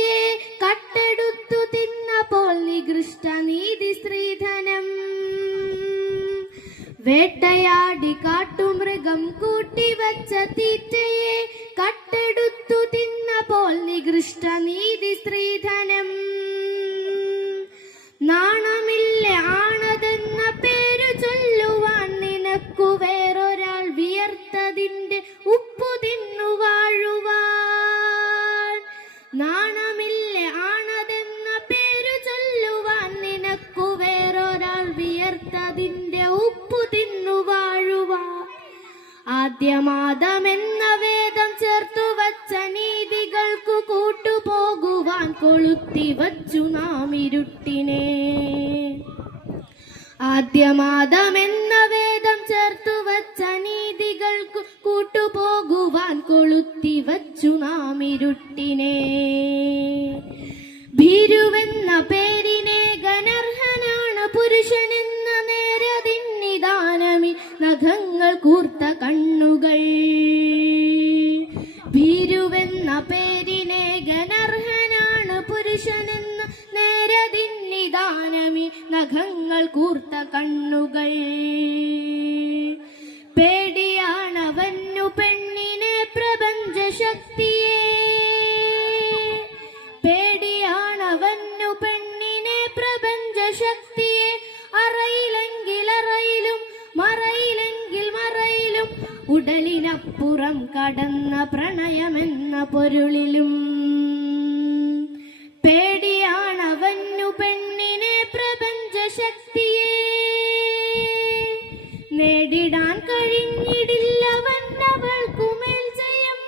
തീറ്റയെ കട്ടെടുത്തു തിന്നപ്പോൾ നികൃഷ്ട നീതി സ്ത്രീധനം. വേട്ടയാടി കാട്ടുമൃഗം കൂട്ടിവച്ച തീറ്റയെ കട്ടെടുത്തു തിന്നപ്പോൾ നികൃഷ്ട നീതി സ്ത്രീധനം. നാണമില്ല ആണതെന്ന പേരു ചൊല്ലുവാൻ നിനക്കു വേറൊരാൾ വിയർത്തതിന്റെ ഉപ്പു തിന്നു വാഴുവാൻ. നാണമില്ല ആണതെന്ന പേരു ചൊല്ലുവാൻ നിനക്കു വേറൊരാൾ വിയർത്തതിന്റെ ഉപ്പു തിന്നു വാഴുവാൻ. ആദ്യമാദമെന്ന വേദം ചേർത്തു വച്ച നീതികൾക്കു കൂട്ടുപോകുവാൻ കൊളുത്തി വച്ചു നാം ഇരുട്ടിനെ. ആദ്യമാദമെന്ന വേദം ചേർത്തു വച്ച നീതികൾക്കു കൂട്ടുപോകുവാൻ കൊളുത്തി വച്ചു നാം ഇരുട്ടിനെ. ഭീരുവെന്ന പേരിനെ ഗനർഹനാണ് പുരുഷനെന്ന നേരതിന്നിദാനമി നഖങ്ങൾ കൂർത്ത കണ്ണുകൾ. ഭീരുവെന്ന പേരിനെ ഗനർഹനാണ് പുരുഷനെന്ന നേരതിന്നിദാനമി നഖങ്ങൾ കൂർത്ത കണ്ണുകൾ. പേടിയാണവന്നു പെണ്ണിനെ പ്രപഞ്ച ശക്തിയെ. പേടിയാണവന്നു പെണ്ണിനെ പ്രപഞ്ച ശക്തിയെ. അറയിലെങ്കിൽ അറയിലും മറയിലെങ്കിൽ മറയിലും ഉടലിനപ്പുറം കടന്ന പ്രണയമെന്ന പൊരുളിലും. പേടിയാണവന്നു പെണ്ണിനെ പ്രപഞ്ച ശക്തിയെ. നേടിടാൻ കഴിഞ്ഞിടില്ലവന്നവൾക്കുമേൽ ജയം.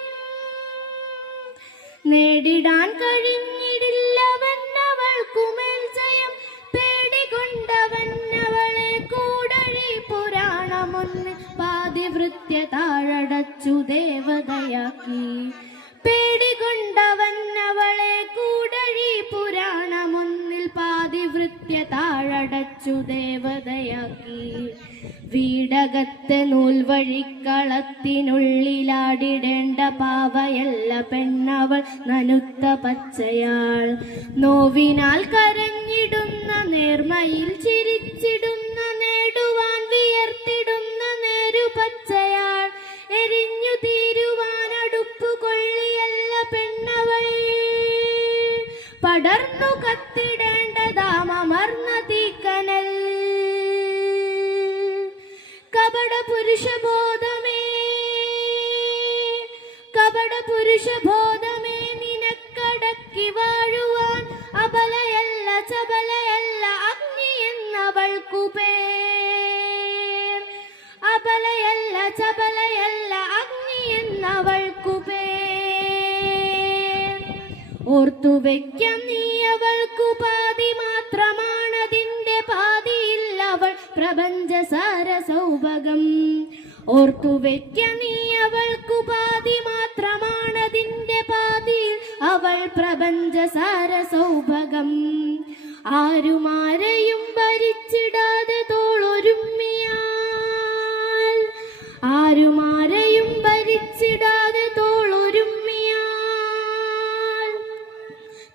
നേടിടാൻ കഴിഞ്ഞിടില്ലവന്നവൾക്കുമേൽ ജയം. പേടികൊണ്ടവന്നവളെ കൂടഴി പുരാണമൊന്ന് പാതിവൃത്യ താഴടച്ചു ദേവതയാക്കി. പേടികൊണ്ടവന്നവളെ കൂടഴി പുരാണമൊന്നിൽ പാതിവൃത്യ താഴടച്ചു ദേവതയാക്കി. വീടകത്തെ നൂൽവഴിക്കളത്തിനുള്ളിലാടിടേണ്ട പാവയല്ല പെണ്ണവൾ നനുത്ത പച്ചയാൾ. നോവിനാൽ കരഞ്ഞിടുന്ന നേർമയിൽ ചിരിച്ചിടുന്ന നേടുവാൻ വിയർത്തിടുന്ന നേരുപച്ചയാൾ. എരിഞ്ഞു തീരുവാൻ അടുപ്പു കൊള്ളിയല്ല പെണ്ണവൾ. പടർന്നു കത്തിടേണ്ടതാമർന്ന തീക്കനൽ. കപട പുരുഷബോധമേ കപട പുരുഷബോധമേ നിനക്കടക്കി വാഴുവാൻ. അബലയല്ല ചബലയല്ല അഗ്നി എന്നവൾക്കു പേർ. അബലയല്ല ചബലയല്ല അഗ്നി എന്നവൾക്കു പേർ. ഓർത്തുവെക്കാം നീ അവൾക്കു പാതി മാത്രമാണതിന്റെ പാതിയിൽ അവൾ പ്രപഞ്ചസാര സൗഭഗം. ഓർത്തുവെക്കാം നീ അവൾക്കു പാതി മാത്രമാണതിന്റെ പാതിയിൽ അവൾ പ്രപഞ്ചസാര സൗഭഗം. ആരുമാരെയും ഭരിച്ചിടാതെ തോളൊരുമ്മിയാൽ. ആരുമാരെയും ഭരിച്ചിടാതെ തോളൊരുമ്മിയാൽ.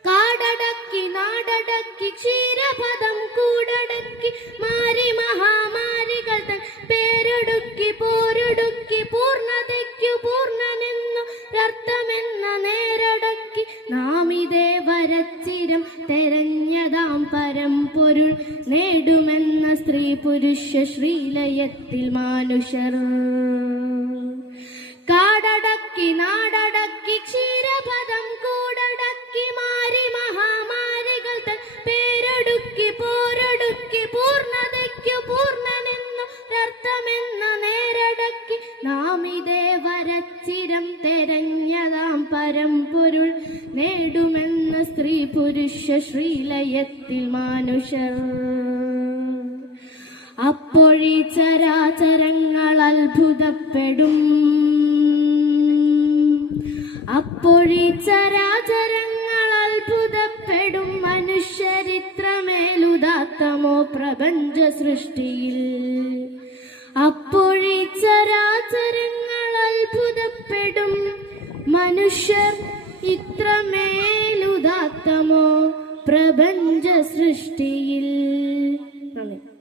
കാടടക്കി നാടടക്കി ക്ഷീരപദം കൂടടക്കി മാരി മഹാമാരികൾ തൻ പേരൊടുക്കി പോരൊടുക്കി പൂർണ്ണതയ്ക്കു പൂർണ്ണനെന്നു അർത്ഥമെന്ന നേരടക്കി നാമിതേ വരച്ചിരം തെരഞ്ഞതാം പരമ്പൊരുൾ നേടുമെന്ന സ്ത്രീ പുരുഷ ശ്രീലയത്തിൽ മാനുഷർ. കാടടക്കി നാടടക്കി ക്ഷീരപദം കൂടടക്കി മാരി മഹാമാരികൾ തൻ പേരൊടുക്കി പോരൊടുക്കി പൂർണ്ണതയ്ക്കു പൂർണ്ണനെന്നു അർത്ഥമെന്ന നേരടക്കി നാമിതേ വരച്ചിരം തെരഞ്ഞതാം പരമ്പൊരുൾ നേടുമെന്ന സ്ത്രീ പുരുഷ ശ്രീലയത്തിൽ മാനുഷർ. അപ്പോഴീ ചരാചരങ്ങൾ അത്ഭുതപ്പെടും. അപ്പോഴീ ചരാചരങ്ങൾ അത്ഭുതപ്പെടും. മനുഷ്യരിത്രമേലുദാത്തമോ പ്രപഞ്ച സൃഷ്ടിയിൽ. അപ്പോഴീ ചരാചരങ്ങൾ അത്ഭുതപ്പെടും. മനുഷ്യർ ഇത്രമേലുദാത്തമോ പ്രപഞ്ച സൃഷ്ടിയിൽ. നന്ദി.